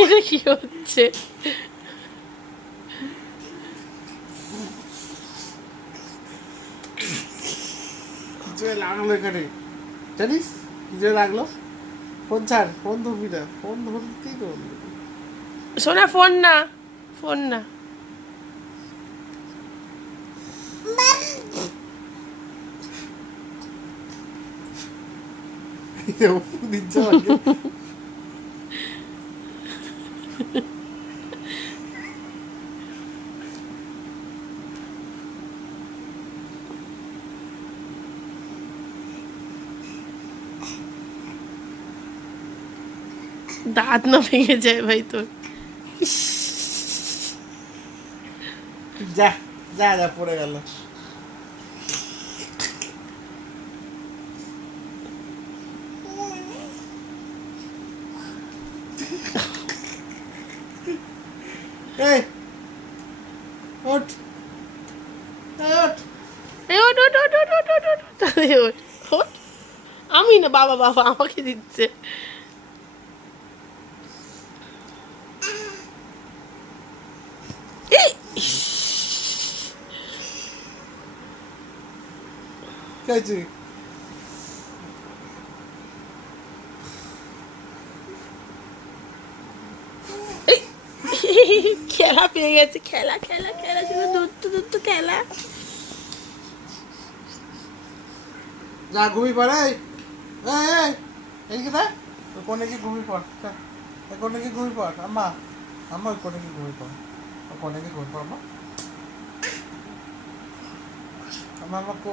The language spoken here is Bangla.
এটা কি হচ্ছে? লাগলো এখানে, জানিস কি যে লাগলো? ফোন ছাড়, ফোন ধরবি না, ফোন ধরতেই তো সোনা ফোন না, ফোন না। দিচ্ছে আমাকে। দাঁত না ভেঙে যায় ভাই তোর। যা যা যা পড়ে গেল। এই ওঠ, এই ওঠ। এই ওঠ ওঠ ওঠ ওঠ ওঠ ওঠ ওঠ, তাহলে ওঠ ওঠ। আমি না, বাবা বাবা আমাকে দিচ্ছে। এই, কি হয়েছে? খেলা পেয়ে গেছে, খেলা খেলা খেলা, শুধু দূরত্ব দূরত্ব খেলা। যা ঘুমিয়ে পড়। এই এই এইদিকে দেখ, ওই কোণে গিয়ে ঘুমিয়ে পড়। ওই কোণে গিয়ে ঘুমিয়ে পড়। আম্মা আম্মা ওই কোণে গিয়ে ঘুমিয়ে পড়। ওই কোণে গিয়ে ঘুমিয়ে পড় আম্মা। আম্মা